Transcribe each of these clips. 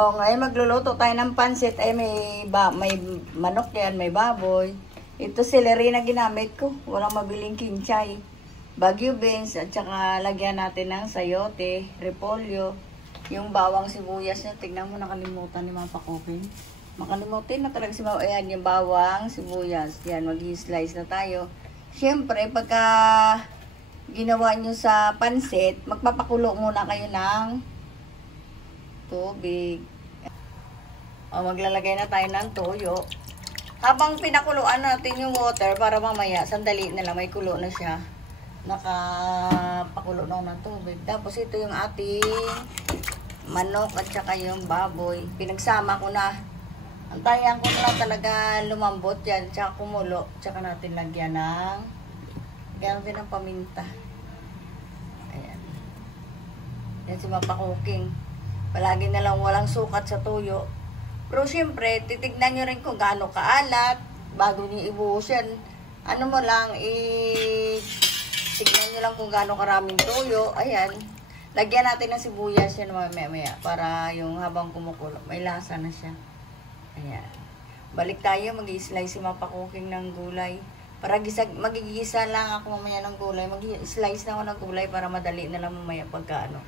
O, ngayon magluluto tayo ng pansit. Ay, may manok yan, may baboy. Ito celery na ginamit ko. Walang mabiling kinchay. Baguio beans, at saka lagyan natin ng sayote, repolyo. Yung bawang sibuyas niya. Tignan mo, nakalimutan ni Mama Cooking. Makalimutin na talaga si Mama. Ayan, yung bawang sibuyas. Yan, mag-slice na tayo. Siyempre, pagka ginawa nyo sa pansit, magpapakulo muna kayo ng tubig. O, maglalagay na tayo ng toyo. Habang pinakuluan natin yung water para mamaya, sandali na lang, may kulo na siya. Nakapakulo na ng tubig. Tapos ito yung ating manok at saka yung baboy. Pinagsama ko na. Antayan ko na talaga lumambot yan. Tsaka kumulo. Tsaka natin lagyan ng natin ng paminta. Ayan. Yan si Mama Cooking. Palagi na lang walang sukat sa tuyo. Pero siyempre, titignan nyo rin kung gaano kaalat. Bago nyo ibuhos yan. Ano mo lang, tignan nyo lang kung gaano karaming tuyo. Ayan. Lagyan natin ng sibuyas yan mamaya. Para yung habang kumukulo, may lasa na siya. Ayan. Balik tayo, mag-i-slice si Mama Cooking ng gulay. Para magigisa lang ako mamaya ng gulay. Mag-i-slice na ako ng gulay para madali na lang mamaya pagka ano.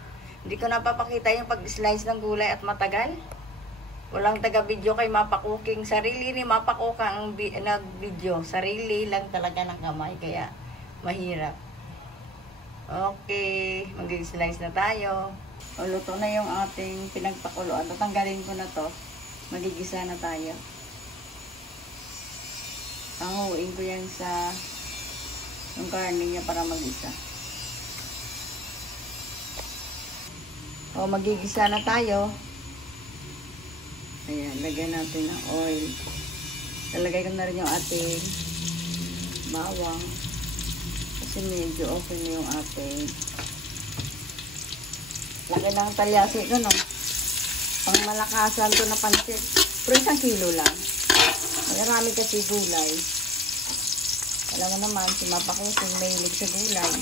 Hindi ko napapakita yung pag-slice ng gulay at matagal. Walang taga-video kay Mama Cooking. Sarili ni Mama Cooking ang nag-video. Sarili lang talaga ng kamay. Kaya mahirap. Okay. Mag-slice na tayo. O, luto na yung ating pinagpakuluan. Tatanggalin ko na to. Magigisa na tayo. Panguin ko yan sa yung karne niya para mag-isa. O, magigisa na tayo. Ayan, lagyan natin ng oil. Lalagay ko na rin yung ating bawang. Kasi medyo okay na yung ating laki ng talyasi ko, no? Pang malakasan to na pansit. Pero 1 kilo lang. Marami kasi gulay. Alam mo naman, si Mama Cooking mahilig sa gulay.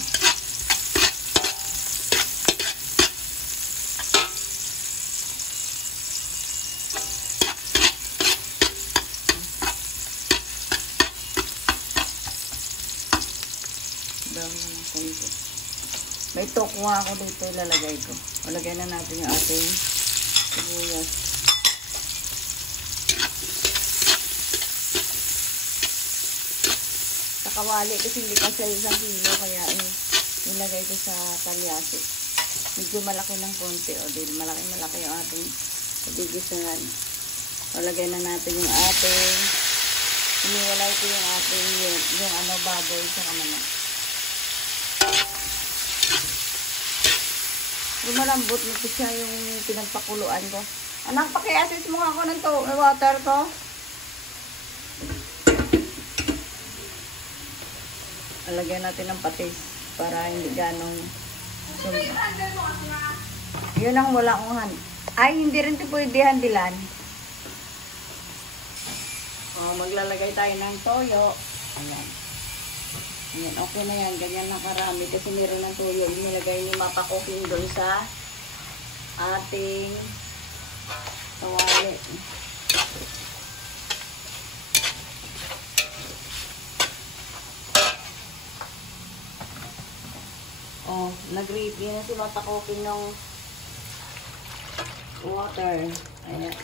May tokwa ako dito, ilalagay ko. Ilagay na natin yung ating sibuyas. Sa kawali kasi hindi kasi 1 kilo, kaya ilagay ko sa talyasi. Medyo malaki ng konti, o din malaki yung ating pagigisahan. Ilagay na natin yung ating iniwalay ko yung ating yung baboy sa manok. Malambot nito siya yung pinagpakuluan ko. Anak, paki-assist mo ako ng water ko. Alagyan natin ng patis para hindi ganong yun ang wala kong ay, hindi rin ito pwede handilan. O, maglalagay tayo ng toyo. Ayan. Ayan, okay na yan. Ganyan na karami. Kasi meron ng tuyo. Inilagay ni Mama Cooking doon sa ating kawali. Oh, nag-review na si Mama Cooking ng water. Ayan.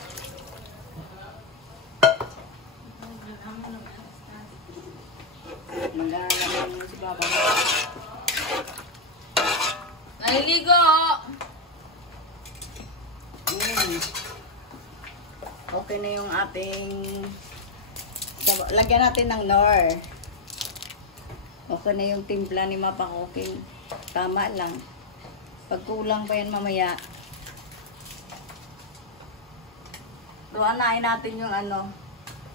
Maglalagay mo si Papa. Naliligo! Okay na yung ating lagyan natin ng nor. Okay na yung timpla ni Mama Cooking. Tama lang. Pag kulang pa yan mamaya. Luanain natin yung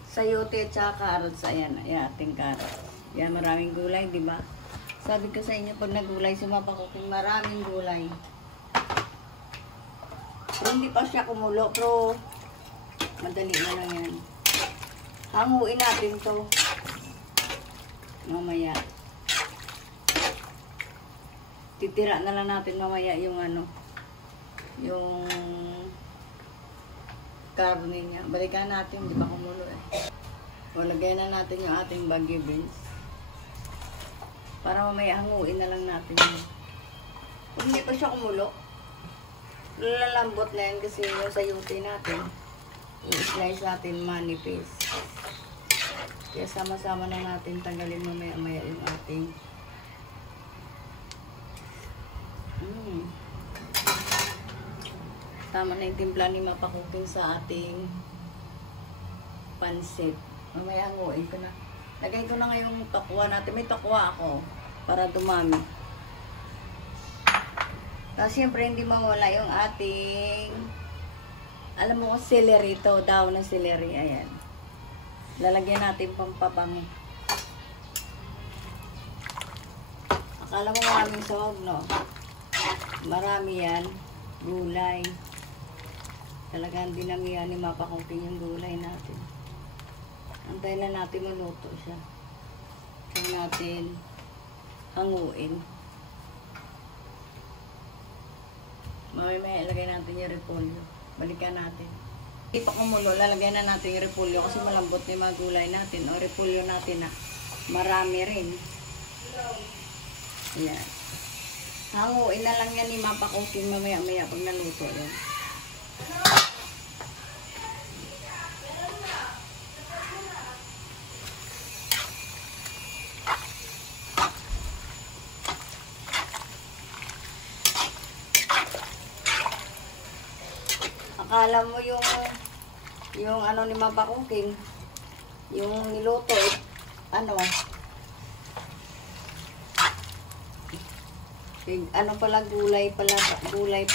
sayote at saka carrots. Ayan, ayan ating carrots. Yan, maraming gulay, di ba? Sabi ko sa inyo, pag nagulay si Mama Cooking, maraming gulay. Pero hindi pa siya kumulo, pero madali na lang yan. Hanguin natin to mamaya. Titira na lang natin mamaya yung yung karne niya. Balikan natin, di ba kumulo eh. O, lagyan na natin yung ating bagyo beans. Para mamaya hanguin na lang natin yun. Kung hindi pa siya kumulo, lalambot na yan kasi yung sayuti natin. I-slice natin manipis. Kaya sama-sama na natin tanggalin mamaya yung ating tama na yung timpla ni mapakukin sa ating pansit. Mamaya hanguin ko na. Lagay ko na ngayong tokwa natin. May tokwa ako para dumami. Tapos siyempre hindi mawala yung ating, alam mo, celery to. Daw na celery. Ayan. Lalagyan natin pampabango. Akala mo maraming sahog, no? Marami yan. Gulay. Talagang dinamihan ni mapakukin yung gulay natin. Antayin na natin maluto siya. Kaya natin hanguin. Mamaya ilagay natin yung repolyo. Balikan natin. Hindi pa kumulo, lalagyan na natin yung repolyo kasi malambot na yung mga gulay natin. O repolyo natin na marami rin. Ayan. Hanguin na lang yan ni mapakukin mamaya-maya pag naluto yan. Akala mo yung ano ni Mama Cooking, yung niluto, ano pala, gulay pa lang pala, gulay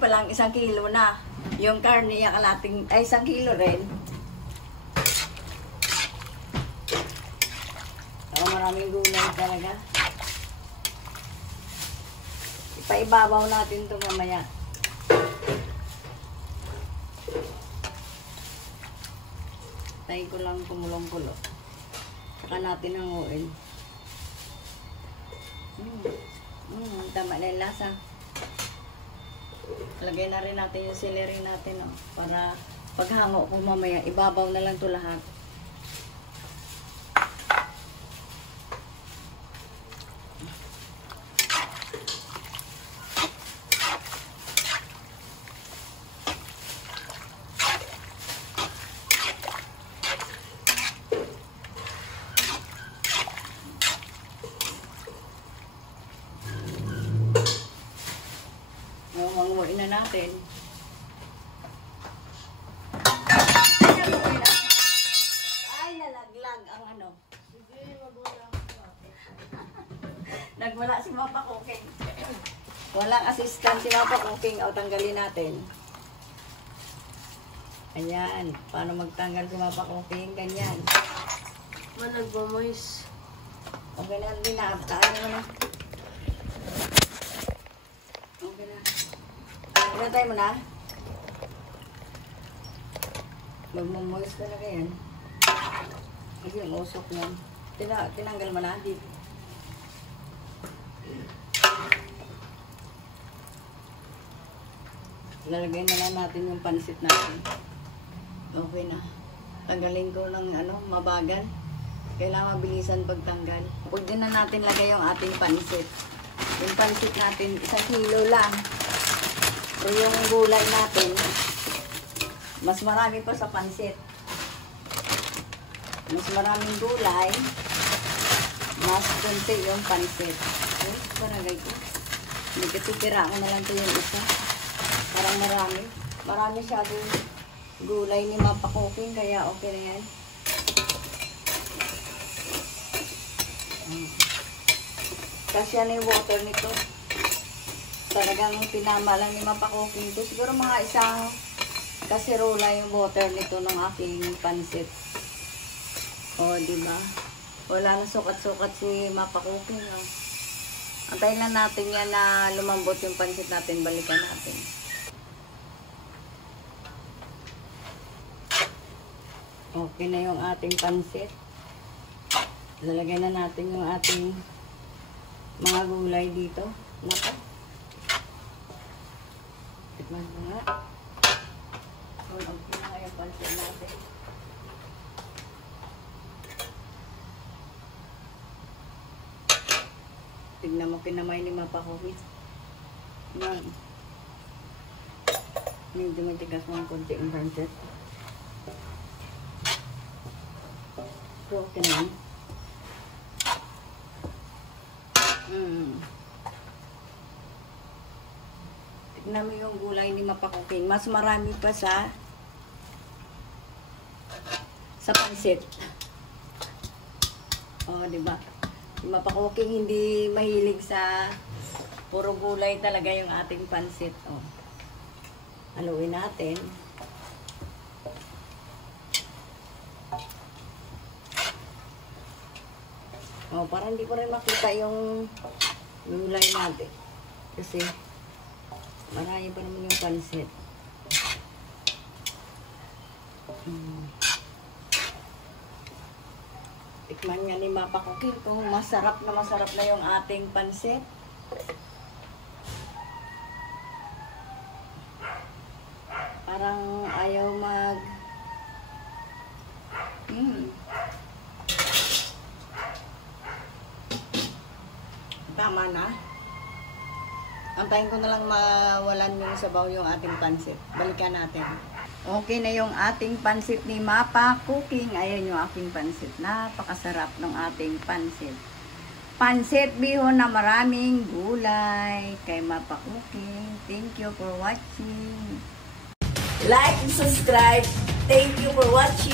pa lang 1 kilo na. Yung karne yung kalating, ay 1 kilo rin. Maraming gulay talaga. Paibabaw natin ito mamaya. Tayo ko lang kumulong-kulo. Saka natin hanguin. Tama na yung lasa. Lagay na rin natin yung celery natin, oh, para paghango ko mamaya, ibabaw na lang ito lahat. Hanguin na natin. Ay, nalaglag ang ano. Nagwala si Mama Cooking. Walang assistant si Mama Cooking. O, tanggalin natin. Ayan. Paano magtanggal si Mama Cooking? Ganyan. Nagmamoist. Okay na, hindi na. Taan mo na. Okay na. Ilagay mo na. Magmamoist talaga yan. Kasi yung usok yan. Tinanggal mo na. Lalagay na lang natin yung pansit natin. Okay na. Tanggalin ko ng mabagal. Kailangan mabilisan pagtanggal. Pwede na natin lagay yung ating pansit. Yung pansit natin, 1 kilo lang. So, yung gulay natin, mas marami pa sa pansit. Mas maraming gulay, mas kunti yung pansit. Okay, paragay ko. Hindi katitira ko na lang ito yung isa. Parang marami. Marami siya yung gulay ni Mama Cooking, kaya okay na yan. Kasi yan yung water nito. Talagang pinama lang ni Mama Cooking ko. Siguro mga isang kaserola yung water nito ng aking pansit. O, diba? Wala na sukat-sukat si Mama Cooking. Oh. Antayin lang natin yan na lumambot yung pansit natin. Balikan natin. Okay na yung ating pansit. Lalagay na natin yung ating mga gulay dito. Naka. Tikman mo nga. Sunog na nga yung pansit natin. Tignan mo kinamay ni Mapakawit. Yan. Medyo matigas mo ang konti ang pansit. So, okay na. Tignan mo yung gulay ni Mapakuking. Mas marami pa sa pansit. Oh, di ba? Si Mapakuking hindi mahilig sa puro gulay talaga yung ating pansit. Oh. Haluin natin. Oh, parang hindi ko rin makita yung gulay natin. Kasi marami pa naman yung pansit. Tikman nga ni Mapakuking kung masarap na yung ating pansit. Parang ayaw mag... Tama na. Antayin ko na lang mawalan yung sabaw yung ating pansit. Balikan natin. Okay na yung ating pansit ni Mapakuking. Ayan yung aking pansit. Napakasarap ng ating pansit. Pansit bihon na maraming gulay kay Mapakuking. Thank you for watching. Like and subscribe. Thank you for watching.